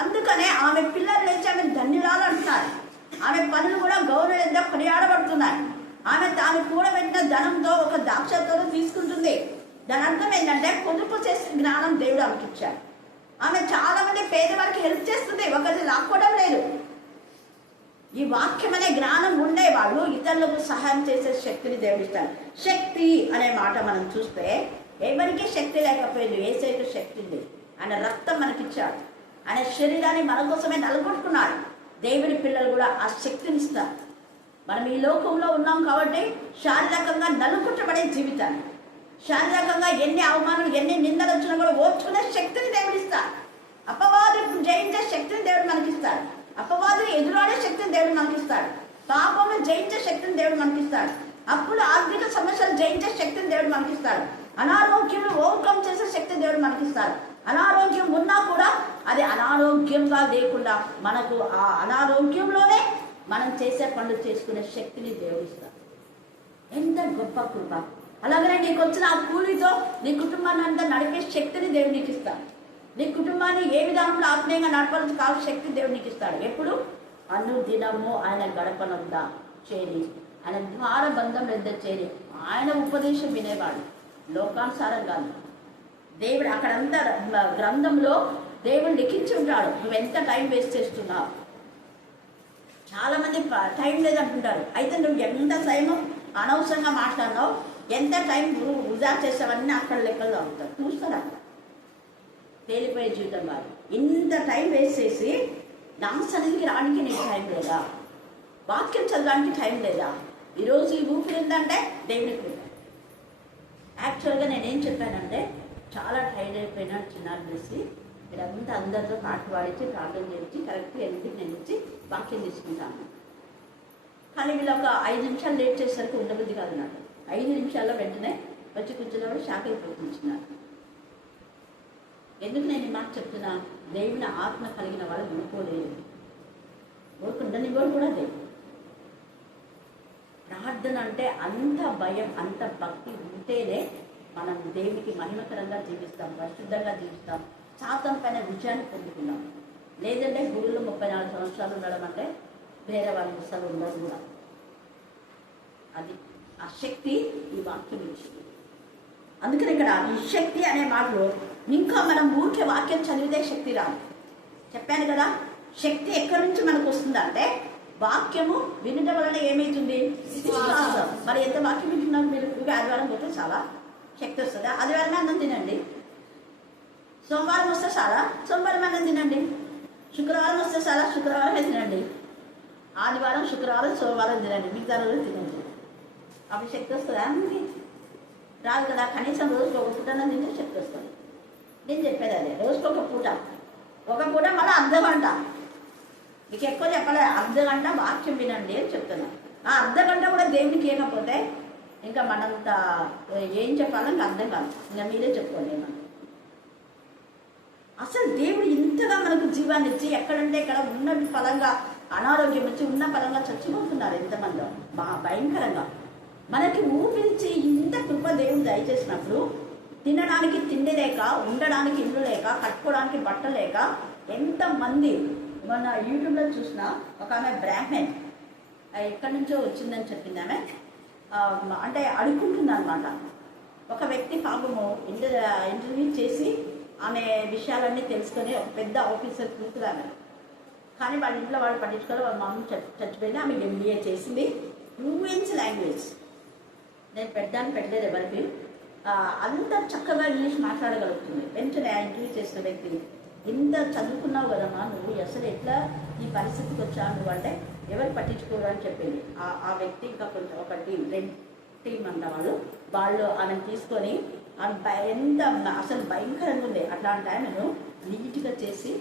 అందుకనే ఆమె పిల్లలు లేచి ఆమె ధన్యురాలు అంటున్నారు. ఆమె పనులు కూడా గౌరవంగా కొనియాడబడుతున్నాయి. ఆమె తాను కూడబెట్టిన ధనంతో ఒక ద్రాక్షతో తీసుకుంటుంది. దాని అర్థం ఏంటంటే పొదుపు చేసే జ్ఞానం దేవుడు ఆమెకి ఇచ్చాడు. ఆమె చాలా మంది పేదవారికి హెల్ప్ చేస్తుంది, ఒకరిని లాక్కోవడం లేదు. ఈ వాక్యం అనే జ్ఞానం ఉండేవాళ్ళు ఇతరులకు సహాయం చేసే శక్తిని దేవుడిస్తాడు. శక్తి అనే మాట మనం చూస్తే ఎవరికి శక్తి లేకపోయింది, యేసయ్యకు శక్తి ఉంది. ఆయన రక్తం మనకిచ్చాడు, ఆయన శరీరాన్ని మన కోసమే నలుగొట్టుకున్నాడు. దేవుడి పిల్లలు కూడా ఆ శక్తిని ఇస్తారు. మనం ఈ లోకంలో ఉన్నాం కాబట్టి శారీరకంగా నలుగుట్టబడే జీవితాన్ని, శారీరకంగా ఎన్ని అవమానాలు ఎన్ని నిందలు వచ్చినా కూడా ఓర్చుకునే శక్తిని దేవుడు ఇస్తాడు. అపవాదు జయించే శక్తిని దేవుడు మనకిస్తాడు. అపవాదుని ఎదురాడే శక్తిని దేవుడు మనకిస్తాడు. పాపమును జయించే శక్తిని దేవుడు మనకిస్తాడు. అప్పుడు ఆర్థిక సమస్యలు జయించే శక్తిని దేవుడు మనకిస్తాడు. అనారోగ్యం ఓవర్కమ్ చేసే శక్తిని దేవుడు మనకిస్తాడు. అనారోగ్యం ఉన్నా కూడా అది అనారోగ్యంగా లేకుండా మనకు ఆ అనారోగ్యంలోనే మనం చేసే పనులు చేసుకునే శక్తిని దేవుడు ఇస్తాడు. ఎంత గొప్ప కృప! అలాగనే నీకు వచ్చిన ఆ కూలితో నీ కుటుంబాన్ని అంతా నడిపే శక్తిని దేవుడు నీకు ఇస్తాడు. నీ కుటుంబాన్ని ఏ విధానంలో ఆత్మీయంగా నడపాలని కావాల్సిన శక్తి దేవుడు నీకు ఇస్తాడు. ఎప్పుడు? అనుదినము ఆయన గడపనందా చేరి, ఆయన ద్వార బంధం ఎంత చేరి ఆయన ఉపదేశం వినేవాడు. లోకానుసారం కాదు. దేవుడు అక్కడంతా గ్రంథంలో దేవుడు లిఖించి ఉంటాడు. నువ్వు ఎంత టైం వేస్ట్ చేస్తున్నావు. చాలా మంది టైం లేదంటుంటారు. అయితే నువ్వు ఎంత టైం అనవసరంగా మాట్లాడినావు, ఎంత టైం వృధా చేసావన్నీ అక్కడ లెక్కల్లో అవుతారు. చూస్తారా? తేలిపోయే జీవితం వారు ఇంత టైం వేస్ట్ చేసి నా సన్నిధికి రావడానికి నీకు టైం లేదా? వాక్యం చదవడానికి టైం లేదా? ఈరోజు ఈ ఊపిరి ఉందంటే దేవుడికి కృప. యాక్చువల్గా నేనేం చెప్పానంటే చాలా టైర్డ్ అయిపోయినా చిన్నారు చేసి మీరంతా అందరితో పాట పాడించి ప్రార్థన చేయించి కరెక్ట్గా 8కి నేను వచ్చి వాక్యం తీసుకుంటాను. కానీ వీళ్ళు ఒక 5 నిమిషాలు లేట్ చేసేసరికి ఉండబుద్ధి కాదు నాకు. 5 నిమిషాల్లో వెంటనే వచ్చి కూర్చున్నవాడు షాక్ అయిపోతున్నారు. ఎందుకు నేను ఈ మాట చెప్తున్నా? దేవుని ఆత్మ కలిగిన వాళ్ళు ఊరుకోలేదు, ఊరుకుండనివ్వరు కూడా. దేవుడు ప్రార్థన అంటే అంత భయం అంత భక్తి ఉంటేనే మనం దేవునికి మహిమకరంగా జీవిస్తాం, పరిశుద్ధంగా జీవిస్తాం, సాతాను పైన విజయాన్ని పొందుకున్నాం. లేదంటే గురువులు 34 సంవత్సరాలు ఉండడం అంటే వేరే వాళ్ళ అసలు ఉండదు కూడా. అది ఆ శక్తి ఈ వాక్యం ఇచ్చింది. అందుకని ఇక్కడ ఈ శక్తి అనే మాటలో ఇంకా మనం ఊరికే వాక్యం చదివితే శక్తి రాదు. చెప్పాను కదా, శక్తి ఎక్కడి నుంచి మనకు వస్తుందంటే వాక్యము వినడం వలన ఏమవుతుంది? విశ్వాసం. మరి ఎంత వాక్యం వింటున్నారు మీరు? ఆదివారం పోతే చాలా శక్తి వస్తుంది. ఆదివారం అన్నం తినండి. సోమవారం వస్తే చాలా సోమవారం అన్నం తినండి. శుక్రవారం వస్తే చాలా శుక్రవారమే తినండి. ఆదివారం శుక్రవారం సోమవారం తినండి, మిగతా రోజులు తినండి. అప్పుడు శక్తి వస్తుందా? మనకి రాదు కదా. కనీసం రోజుకి ఒక పూట తింటే శక్తి వస్తుంది. నేను చెప్పేది అదే, రోజుకి ఒక పూట మళ్ళీ అర్ధగంట. మీకు ఎక్కువ చెప్పలేదు, అర్ధగంట వాక్యం వినండి అని చెప్తున్నా. ఆ అర్ధగంట కూడా దేవునికి ఇవ్వకపోతే ఇంకా మనంత ఏం చెప్పాలని అర్థం కాదు. ఇంకా మీరే చెప్పుకోండి. మనం అసలు దేవుడు ఇంతగా మనకు జీవాన్ని ఇచ్చి ఎక్కడంటే ఇక్కడ ఉన్న ఫలంగా అనారోగ్యం వచ్చి ఉన్న ఫలంగా చచ్చిపోతున్నారు ఎంతమంది భయంకరంగా. మనకి ఊపిరిచి ఇంత కృప దేవుడు దయచేసినప్పుడు తినడానికి తిండి లేక, ఉండడానికి ఇల్లు లేక, కట్టుకోవడానికి బట్ట లేక ఎంతమంది. మొన్న యూట్యూబ్లో చూసిన ఒక ఆమె బ్రాహ్మణ్ ఎక్కడి నుంచో వచ్చిందని చెప్పింది. ఆమె అంటే అడుక్కుంటుంది అనమాట. ఒక వ్యక్తి పాపము ఇంటర్వ్యూ చేసి ఆమె విషయాలన్నీ తెలుసుకొని ఒక పెద్ద ఆఫీసర్ కూతురు ఆమె. కానీ వాళ్ళ ఇంట్లో వాళ్ళు పట్టించుకోవాలి. వాళ్ళ మమ్మీ చచ్చిపోయింది. ఆమె MBA చేసింది, ఫ్లూయెన్స్ లాంగ్వేజ్. నేను పెట్టలేదు ఎవరికి. అంత చక్కగా ఇంగ్లీష్ మాట్లాడగలుగుతుంది. వెంటనే ఆ ఇంటర్వ్యూ చేసిన వ్యక్తి, ఇంత చదువుకున్నావు కదమ్మా నువ్వు, అసలు ఎట్లా ఈ పరిస్థితికి వచ్చావు నువ్వు అంటే, ఎవరు పట్టించుకోరు అని చెప్పింది. ఆ వ్యక్తి ఇంకా కొంచెం ఒక టీం అంట వాళ్ళు ఆమెను తీసుకొని ఎంత అసలు భయంకరంగా ఉంది. అట్లాంటి ఆమెను నీట్గా చేసి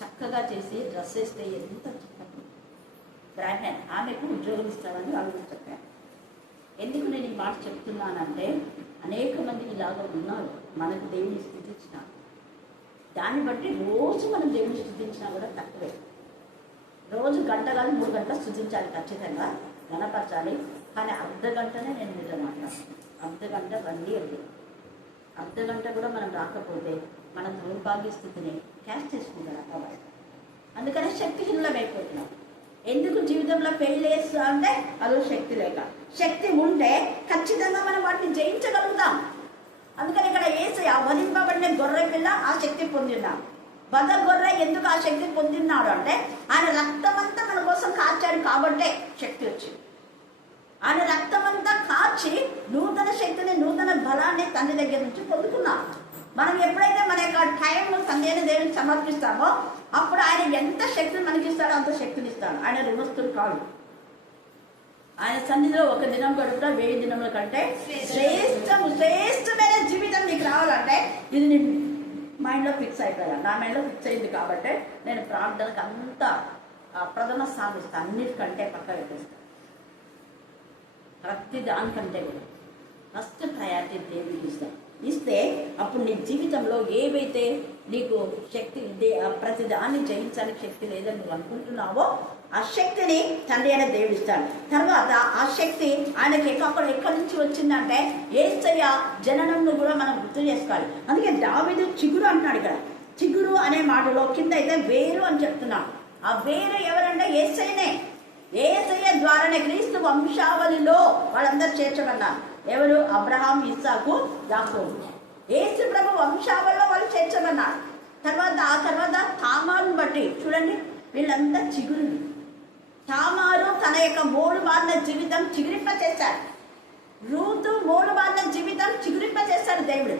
చక్కగా చేసి డ్రెస్ వేస్తే ఎంత చక్కగా బ్రాహ్మణ్ ఆమెకు ఉద్యోగం ఇస్తామని వాళ్ళు చెప్పారు. ఎందుకు నేను ఈ మాట చెప్తున్నానంటే, అనేక మంది ఇలాగా ఉన్నారు. మనకు దేవుని స్థుతించిన దాన్ని బట్టి రోజు మనం దేవుని స్థుతించినా కూడా తక్కువే. రోజు గంట కాదు 3 గంటలు స్థుతించాలి, ఖచ్చితంగా గణపరచాలి. కానీ అర్ధగంటనే నేను మీతో మాట్లాడుతున్నాను. అర్ధగంట రండి అది. అర్ధగంట కూడా మనం రాకపోతే మన దౌర్భాగ్య స్థితిని క్యాష్ చేసుకుంటారు అబ్బాయి. అందుకని శక్తిహీనులం అయిపోతున్నాం. ఎందుకు జీవితంలో పెళ్లి చేస్తా అంటే అదో శక్తి లేక. శక్తి ఉంటే ఖచ్చితంగా మనం వాటిని జయించగలుగుతాం. అందుకని ఇక్కడ యేసయ్య వధింపబడిన గొర్రె పిల్ల ఆ శక్తి పొందినాడు. వధ గొర్రె ఎందుకు ఆ శక్తి పొందినాడు అంటే, ఆయన రక్తమంతా మన కోసం కార్చాడు కాబట్టే శక్తి వచ్చింది. ఆయన రక్తమంతా కార్చి నూతన శక్తిని, నూతన బలాన్ని తండ్రి దగ్గర నుంచి పొందుకున్నాం. మనం ఎప్పుడైతే మన యొక్క టైంను తండ్రి అయిన దేవునికి సమర్పిస్తామో అప్పుడు ఆయన ఎంత శక్తిని మనకి ఇస్తాడో అంత శక్తిని ఇస్తాడు. ఆయన రుణస్తుడు కాదు. ఆయన సన్నిధిలో ఒక దినం గడుపుతా 1000 దినముల కంటే శ్రేష్టమైన జీవితం నీకు రావాలంటే ఇది నేను మైండ్లో ఫిక్స్ అయిపోయాను. నా మైండ్లో ఫిక్స్ అయింది కాబట్టి నేను ప్రార్థనకు అంత ప్రధాన స్థానం ఇస్తాను. అన్నిటికంటే పక్క పెట్టేస్తాను. ప్రతి దానికంటే కూడా ఫస్ట్ ప్రయారిటీ దేవుడికి ఇస్తే అప్పుడు నీ జీవితంలో ఏవైతే నీకు శక్తి ప్రతి దాన్ని జయించడానికి శక్తి లేదని నువ్వు అనుకుంటున్నావో ఆ శక్తిని తండ్రి అయిన దేవుడు ఇస్తాడు. తర్వాత ఆ శక్తి ఆయనకి ఎక్కడి నుంచి వచ్చిందంటే యేసయ్య జననంను కూడా మనం గుర్తు చేసుకోవాలి. అందుకే దావీదు చిగురు అంటున్నాడు. ఇక్కడ చిగురు అనే మాటలో కింద అయితే వేరు అని చెప్తున్నాడు. ఆ వేరు ఎవరంటే యేసయ్యనే. యేసయ్య ద్వారానే క్రీస్తు వంశావళిలో వాళ్ళందరూ చేర్చబడ్డారు. ఎవరు? అబ్రహాం, ఇస్సాకు, యాకోబు. యేసు ప్రభు వంశావళిలో వాళ్ళు చేర్చబడ్డారు. ఆ తర్వాత తామారుని బట్టి చూడండి, వీళ్ళంతా చిగురు. తామారు తన యొక్క 3 బార్ల జీవితం చిగురింప చేశాడు. రూతు 3 బార్ల జీవితం చిగురింప చేశాడు దేవుడు.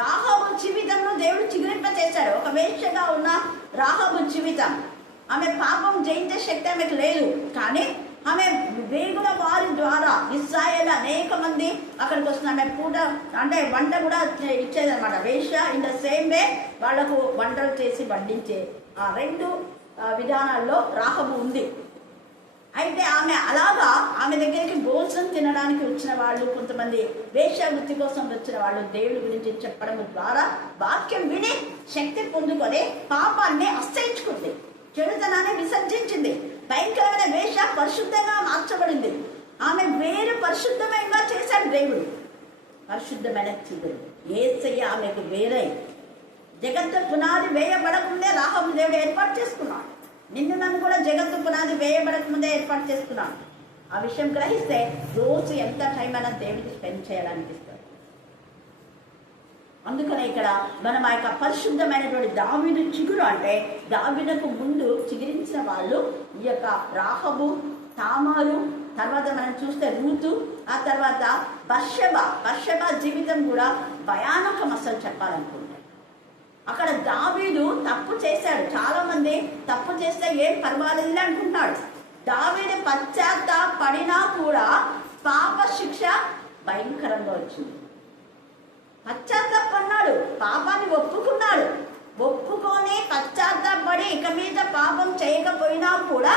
రాహాబు జీవితంలో దేవుడు చిగురింప చేశాడు. ఒక వేశ్యగా ఉన్న రాహాబు జీవితం, ఆమె పాపం జయించే శక్తి ఆమెకు లేదు. కానీ ఆమె వేగుల వారి ద్వారా ఇశ్రాయేల్ అనేక మంది అక్కడికి వస్తున్నారు. ఆమె పూట అంటే వంట కూడా ఇచ్చేదన్నమాట. వేశ్య ఇన్ ద సేమ్ వే వాళ్లకు వంటలు చేసి వడ్డించే ఆ 2 విధానాల్లో రాహబు ఉంది. అయితే ఆమె దగ్గరికి భోజనం తినడానికి వచ్చిన వాళ్ళు, కొంతమంది వేశ్యావృత్తి కోసం వచ్చిన వాళ్ళు దేవుడి గురించి చెప్పడం ద్వారా వాక్యం విని శక్తి పొందుకొని పాపాన్ని అసహించుకుంది, చెడుతనాన్ని విసర్జించింది. భయంకరమైన వేష పరిశుద్ధంగా మార్చబడింది. ఆమె వేరు పరిశుద్ధంగా చేశాడు దేవుడు. పరిశుద్ధమైన చిగురు యేసయ్య ఆమెకు వేరై జగత్తు పునాది వేయబడకముందే రాహబు దేవుడు ఏర్పాటు చేసుకున్నాడు. నిన్ను నన్ను కూడా జగత్తు పునాది వేయబడకముందే ఏర్పాటు చేసుకున్నాడు. ఆ విషయం గ్రహిస్తే రోజు ఎంత టైం అయినా దేవుడికి స్పెండ్ చేయాలనిపిస్తుంది. అందుకనే ఇక్కడ మనం ఆ యొక్క పరిశుద్ధమైనటువంటి దావీదు చిగురు అంటే దావీదుకు ముందు చిగురించిన వాళ్ళు ఈ యొక్క రాహబు, తామారు, తర్వాత మనం చూస్తే రూతు, ఆ తర్వాత బర్షబా జీవితం కూడా భయానకం అసలు చెప్పాలనుకుంటే. అక్కడ దావీదు తప్పు చేశాడు. చాలా మంది తప్పు చేస్తే ఏం పర్వాలేదు అనుకుంటున్నాడు. దావీదు పశ్చాత్తాపడినా కూడా పాప శిక్ష భయంకరంగా వచ్చింది. పశ్చాత్తాపడినాడు, పాపాన్ని ఒప్పుకున్నాడు. ఒప్పుకొని పశ్చాత్తాపడి ఇక మీద పాపం చేయకపోయినా కూడా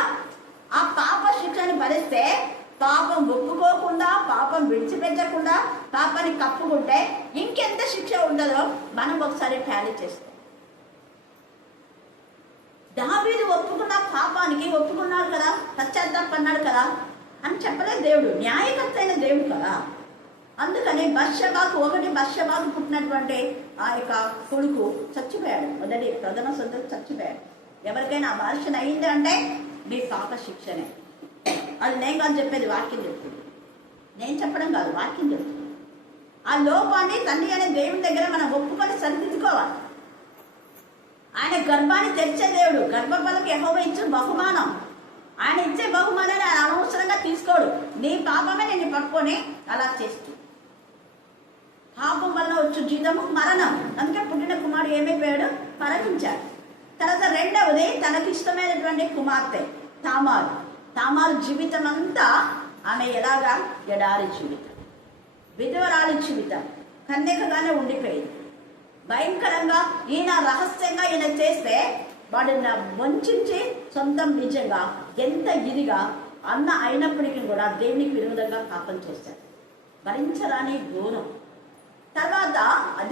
ఆ పాప శిక్షను భరిస్తే, పాపం ఒప్పుకోకుండా, పాపం విడిచిపెట్టకుండా, పాపాన్ని కప్పుకుంటే ఇంకెంత శిక్ష ఉండదో మనం ఒకసారి టాలీ చేస్తాం. దావీదు ఒప్పుకున్న పాపానికి ఒప్పుకున్నాడు కదా, పశ్చాత్తాపడినాడు కదా అని చెప్పలేదు దేవుడు. న్యాయకర్త అయిన దేవుడు కదా. అందుకని బర్షబాకు పుట్టినటువంటి ఆ యొక్క కొడుకు చచ్చిపోయాడు. మొదటి ప్రథమ సంతతి చచ్చిపోయాడు. ఎవరికైనా అబార్షన్ అయింది అంటే మీ పాప శిక్షనే. అది నేను కాదు చెప్పేది, వాక్యం చెప్తుంది. నేను చెప్పడం కాదు, వాక్యం చెప్తుంది. ఆ లోపాన్ని తండ్రి అనే దేవుని దగ్గర మనం ఒప్పుకొని సరిదిద్దుకోవాలి. ఆయన గర్భాన్ని తెరిచే దేవుడు. గర్భఫలకి యెహోవా ఇచ్చిన బహుమానం. ఆయన ఇచ్చే బహుమానాన్ని ఆయన అనవసరంగా తీసుకోడు. నీ పాపమే నిన్ను పట్టుకొని అలా చేస్తూ, పాపం వల్ల వచ్చు జీతము మరణం. అందుకే పుట్టిన కుమారుడు ఏమైపోయాడు? మరణించాడు. తర్వాత రెండవది, తనకిష్టమైనటువంటి కుమార్తె తామారు జీవితం అంతా ఆమె ఎలాగా? ఎడారి జీవితం, విధవరాలి జీవితం, కన్యకగానే ఉండిపోయింది. భయంకరంగా ఈయన రహస్యంగా ఈయన చేస్తే వాడిని వంచి సొంతం నిజంగా ఎంత ఇదిగా అన్న అయినప్పటికీ కూడా దేవునికి విరోధంగా పాపం చేశాడు. భరించరాని ఘోరం. తర్వాత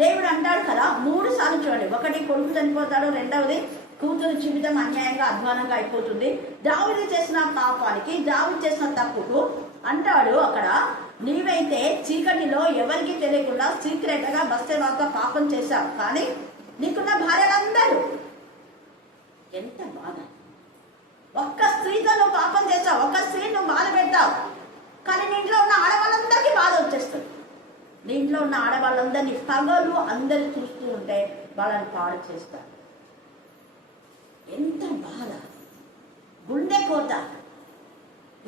దేవుడు అంటాడు కదా 3 సార్లు చూడండి, ఒకటి కొడుకు చనిపోతాడు, రెండవది కూతురు జీవితం అన్యాయంగా అధ్వానంగా అయిపోతుంది. దావీదు చేసిన పాపానికి, దావీదు చేసిన తప్పుకు అంటాడు అక్కడ, నీవైతే చీకటిలో ఎవరికి తెలియకుండా సీక్రెట్ గా బస్తేవాతో పాపం చేశావు, కానీ నీకున్న భార్యలందరూ. ఎంత బాధ! ఒక్క స్త్రీతో నువ్వు పాపం చేశావు, ఒక్క స్త్రీ నువ్వు బాధ పెట్టావు, కానీ నీ ఇంట్లో ఉన్న ఆడవాళ్ళందరికీ బాధ వచ్చేస్తుంది. నీ ఇంట్లో ఉన్న ఆడవాళ్ళందరినీ పగలు అందరు చూస్తూ ఉంటే వాళ్ళని పాడు చేస్తారు. ఎంత బాధ! గుండె కోత.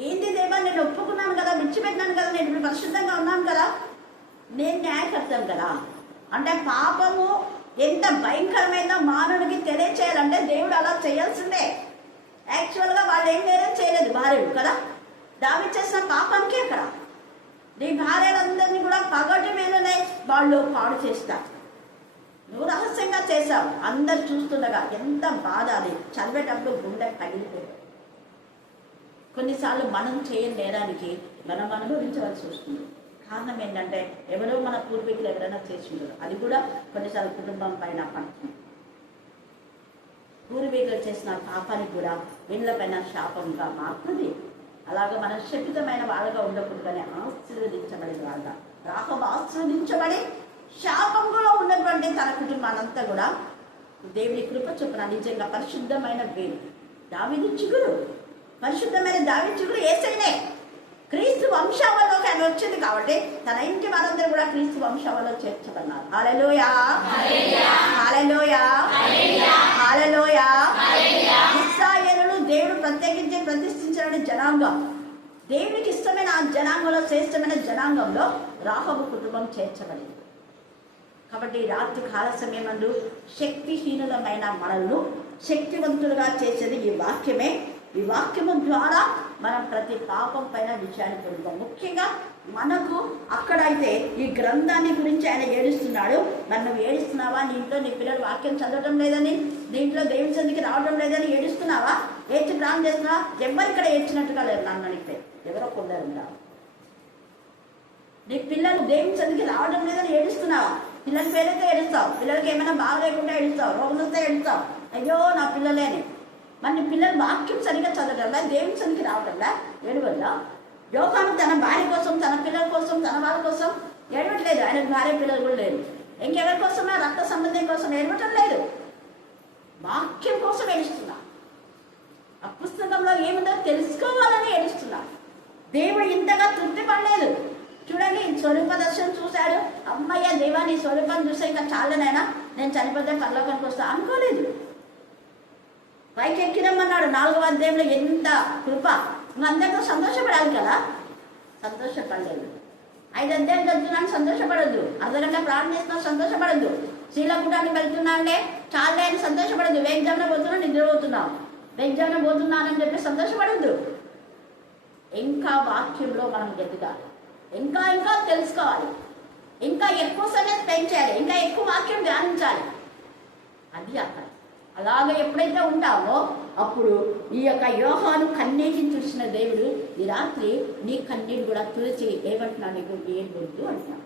ఏంటి దేవా, నేను ఒప్పుకున్నాను కదా, విడిచిపెట్టినాను కదా, నేను ఇప్పుడు పరిశుద్ధంగా ఉన్నాను కదా, నేను న్యాయకర్తను కదా. అంటే పాపము ఎంత భయంకరమైందో మానవునికి తెలియచేయాలంటే దేవుడు అలా చేయాల్సిందే. యాక్చువల్గా వాళ్ళు ఏం నేరం చేయలేదు భార్యలు కదా, దావీదు చేసిన పాపానికే అక్కడ. నీ భార్యలందరినీ కూడా పగటి మీదనే వాళ్ళు పాడు చేస్తారు. నువ్వు రహస్యంగా చేశావు, అందరు చూస్తుండగా. ఎంత బాధ! అది చదివేటప్పుడు గుండె పగిలిపోయింది. కొన్నిసార్లు మనం చేయని నేరానికి మనం అనుభవించవలసి వస్తుంది. కారణం ఏంటంటే ఎవరో మన పూర్వీకులు ఎవరైనా చేసి ఉంటారు. అది కూడా కొన్నిసార్లు కుటుంబం పైన పడుతుంది. పూర్వీకులు చేసిన పాపానికి కూడా వీళ్ళపైన శాపంగా మారుతుంది. అలాగే మనం శపితమైన వాళ్ళగా ఉండకూడదు, కానీ ఆశీర్వదించబడిన వాళ్ళ. రాహబు ఆశీర్వదించబడి శాపంలో ఉన్నటువంటి తన కుటుంబానంతా కూడా దేవుని కృప చొప్పున నిజంగా పరిశుద్ధమైన వేరు. దావీదు చిగురు, పరిశుద్ధమైన దావీదు చిగురు యేసయ్యనే. క్రీస్తు వంశావళిలోకి ఆయన వచ్చింది కాబట్టి తన ఇంటి వారందరూ కూడా క్రీస్తు వంశావళిలో చేర్చబడినారు. హల్లెలూయా, హల్లెలూయా, హల్లెలూయా. ఇశ్రాయేలును దేవుడు ప్రత్యేకించి ప్రతిష్ఠించిన జనాంగం, దేవునికి ఇష్టమైన ఆ జనాంగంలో, శ్రేష్టమైన జనాంగంలో రాహబు కుటుంబం చేర్చబడింది. కాబట్టి రాత్రి కాల సమయమందు శక్తిహీనులమైన మనల్ని శక్తివంతులుగా చేసేది ఈ వాక్యమే. ఈ వాక్యము ద్వారా మనం ప్రతి పాపం పైన విజయాన్ని పొందుతాం. ముఖ్యంగా మనకు అక్కడైతే ఈ గ్రంథాన్ని గురించి ఆయన ఏడుస్తున్నాడు. నన్ను ఏడుస్తున్నావా? నీ ఇంట్లో నీ పిల్లలు వాక్యం చదవడం లేదని, నీ ఇంట్లో దేవుని సన్నిధికి రావడం లేదని ఏడుస్తున్నావా? ఏడ్చి ప్రాణం చేస్తున్నావా? ఎవరు ఇక్కడ ఏడ్చినట్టుగా లేరు. నన్ను అడిగితే ఎవరో కొందరు ఉన్నారు. నీ పిల్లలు దేవుని సన్నిధికి రావడం లేదని ఏడుస్తున్నావా? పిల్లల పేరైతే ఏడుస్తావు, పిల్లలకి ఏమైనా బాగా లేకుండా ఏడుస్తావు, రోగం వస్తే ఏడుస్తావు, అయ్యో నా పిల్లలేని. మరి పిల్లలు వాక్యం సరిగ్గా చదవడంలా, దేవుని సన్నిధికి రావడంలా ఏడవల్లా? యోహాను తన భార్య కోసం, తన పిల్లల కోసం, తన వాళ్ళ కోసం ఏడవట్లేదు. ఆయనకు భార్య పిల్లలు కూడా లేదు. ఇంకెవరి కోసం? రక్త సంబంధం కోసం ఏడవటం లేదు, వాక్యం కోసం ఏడుస్తున్నా. ఆ పుస్తకంలో ఏముందో తెలుసుకోవాలని ఏడుస్తున్నా. దేవుడు ఇంతగా తృప్తి పడలేదు. చూడండి, స్వరూప దర్శనం చూశాడు. అమ్మయ్య దేవా, నీ స్వరూపాన్ని చూస్తే ఇంకా చాలనైనా నేను చనిపోతే పరలోకానికి వస్తా అనుకోలేదు. పైకి ఎక్కిరమ్మన్నాడు 4వ అధ్యాయంలో. ఎంత కృప! అందరితో సంతోషపడాలి కదా, సంతోషపడలేదు. 5 అధ్యాయం చదువుతున్నాను, సంతోషపడద్దు. అర్ధగంట ప్రార్థన సంతోషపడద్దు. శీలకూటానికి వెళ్తున్నాడే చాలే అని సంతోషపడద్దు. ఎగ్జామ్లో పోతున్నా, నిద్రపోతున్నావు, ఎగ్జామ్లో పోతున్నానని చెప్పి సంతోషపడద్దు. ఇంకా వాక్యంలో మనం ఎదగాలి, ఇంకా ఇంకా తెలుసుకోవాలి, ఇంకా ఎక్కువ సమయం స్పెండ్ చేయాలి, ఇంకా ఎక్కువ వాక్యం ధ్యానించాలి. అది అక్కడ అలాగే ఎప్పుడైతే ఉంటావో అప్పుడు ఈ యొక్క యోహాను కన్నీటిని చూసిన దేవుడు ఈ రాత్రి నీ కన్నీటి కూడా తుడిచి ఏమంటున్నా, నీకు ఏడువద్దు అంటున్నాడు.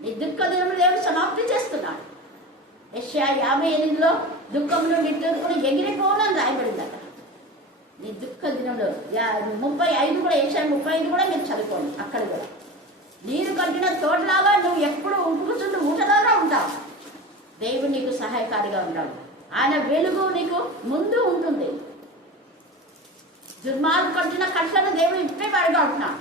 నీ దుఃఖ దినములు దేవుడు సమాప్తి చేస్తున్నాడు. యెషయా 58లో దుఃఖంలో నిట్టూర్పును ఎగిరిపోవాలని రాయబడింది అక్కడ. నీ దుఃఖ దినంలో 35 కూడా, యెషయా 35 కూడా మీరు చదువుకోండి. అక్కడ కూడా నీరు కట్టిన తోటలాగా నువ్వు ఎప్పుడు కూర్చుంటూ ఊటలాగా ఉంటావు. దేవుడు నీకు సహాయకారిగా ఉంటాడు. ఆయన వెలుగు నీకు ముందు ఉంటుంది. దుర్మార్గం కట్టిన కట్లను దేవుడు ఇప్పే పడగా ఉంటున్నాడు.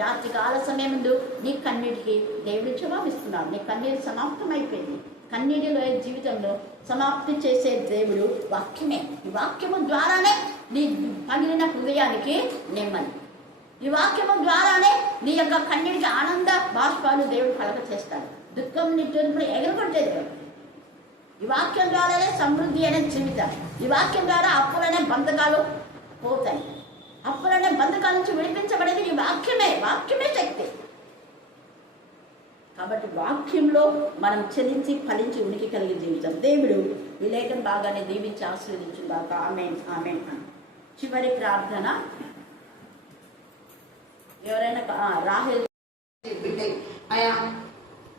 రాత్రి కాల సమయం ముందు నీ కన్నీటికి దేవుడు జవాబిస్తున్నాడు. నీ కన్నీరు సమాప్తమైపోయింది. కన్నీటిలో జీవితంలో సమాప్తి చేసే దేవుడు వాక్యమే. ఈ వాక్యము ద్వారానే నీ పగిలిన హృదయానికి నెమ్మది. ఈ వాక్యము ద్వారానే నీ యొక్క కన్నీటికి ఆనంద బాష్పాలు దేవుడు కలగ చేస్తాడు. దుఃఖం నిట్టూర్పులు ఎగరగొట్టే దేవుడు. ఈ వాక్యం ద్వారానే సమృద్ధి అనే జీవితం. ఈ వాక్యం ద్వారా అప్పులనే బంధకాలు పోతాయి. అప్పులనే బంధకాల నుంచి విడిపించబడేది ఈ వాక్యమే. వాక్యమే శక్తి. కాబట్టి వాక్యంలో మనం చెల్లించి ఫలించి ఉనికి కలిగి జీవితం. దేవుడు ఈ లేఖను బాగానే దీవించి ఆశీర్వదించుగాక. ఆమేన్ ఆమేన్. చివరి ప్రార్థన. ఎవరైనా రాహేల్ బిడ్డే అయా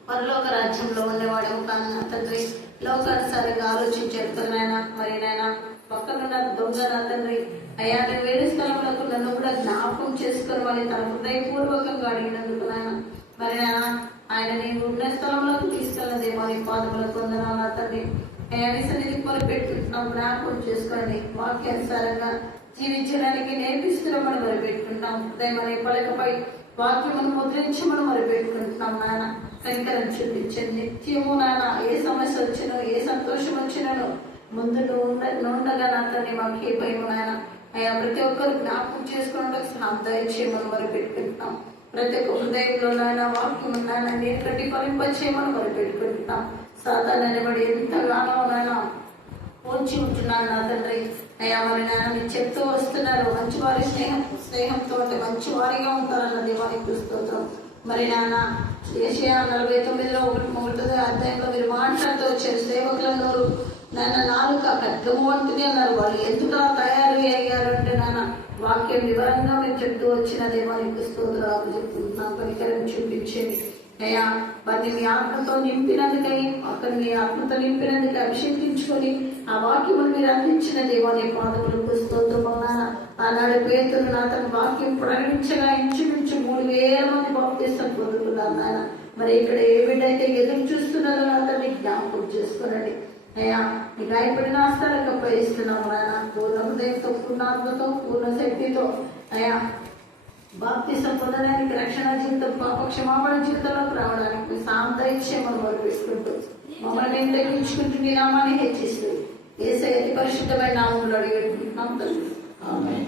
పరలోక రాజ్యంలో ఉండేవాడు కానీ తండ్రి లోకానుసారంగా ఆలోచించారు నాయన. మరి నాయన పక్కనున్న దొంగ నా తండ్రి అయా నేను వేరే స్థలంలో నన్ను కూడా జ్ఞాపకం చేసుకుని వాళ్ళని తన హృదయపూర్వకంగా అడిగినందుకు నాయన. మరి నాయన ఆయన నేను ఉన్న స్థలంలోకి తీసుకెళ్ళదేమో నీ పాదములకు వందనాలు నా తండ్రి. అయా నీ సన్నిధి మొదలుపెట్టుకుంటున్నాం. జ్ఞాపకం చేసుకోండి. వాక్యానుసారంగా జీవించడానికి నేర్పిస్తున్నామని మొదలుపెట్టుకుంటున్నాం. ఉదయం అనే పలకపై వాక్యమును ముద్రించమని మొదలుపెట్టుకుంటున్నాం నాయన. కనికరం చూపించండి. నిత్యము నాన్న ఏ సమస్య వచ్చినో ఏ సంతోషం వచ్చినో ముందు ఉండగా నా తండ్రి మాకు ఏ భయం నాయన. అయ్యా ప్రతి ఒక్కరు జ్ఞాపకం చేసుకోవడం సహాయం దయచేయమని మొదలుపెట్టుకుంటున్నాం. ప్రతి ఒక్క హృదయంలో నాయన వాక్యం నాయన నేను కట్టి ఫలింపచేయమని మొదలుపెట్టుకుంటున్నాం. సాతాను అనేవాడు ఎంతగానో నాయన పోల్చి ఉంటున్నాను నా తండ్రి. అయ్యా మరి నాయన మీరు చెప్తూ వస్తున్నారు మంచి వారి స్నేహంతో మంచి వారిగా ఉంటారన్న దేవానికి స్తోత్రం. మరి నాన్న యెషయా 49:1 అధ్యాయంలో మీరు మాట్లాడుతూ వచ్చారు సేవకులను నాన్న నాలుక ఖడ్గము వంటిది అన్నారు. వాళ్ళు ఎందుకు తయారు అయ్యారు అంటే నాన్న వాక్యం వివరంగా మీరు చెప్తూ వచ్చిన దేవానికి స్తోత్రాలు చెప్తున్నాం. కనికరం చూపించండి అయ్యా. వారిని మీ ఆత్మతో నింపినందుకై అక్కడ మీ ఆత్మతో నింపినందుకు అభిషేకించుకొని ఆ వాక్యమును మీరు అందించిన దేవాని పాదములకు స్తోత్రమన్నా. ఆనాడు పేతురు నా తన వాక్యం ప్రకటించగా ఇంచుమించు 3,000 మంది బాప్తిస్తం పొందుకున్నారు నాయన. మరి ఇక్కడ ఏ బిడ్డైతే ఎదురు చూస్తున్నారో నా తల్లి జ్ఞాపకం చేసుకోనండి అయ్యా. మీ గాయపడిన ఆస్తాలకు అప్పగిస్తున్నాము నాయన. పూర్ణ హృదయంతో పూర్ణాత్మతో పూర్ణ శక్తితో అయ్యా బాప్తిసం పొందడానికి రక్షణ జీవితం పాప క్షమాపణ జీవితంలోకి రావడానికి మీ సాంతైత్యమని మొదలుపెట్టుకుంటూ మమ్మల్ని మేము తగ్గించుకుంటూ మీ నామాన్ని హెచ్చిస్తూ యేసయ్య అతి పరిశుద్ధమైన నామములో అడిగి పెట్టుకుంటున్నాం తండ్రి. ఆమేన్.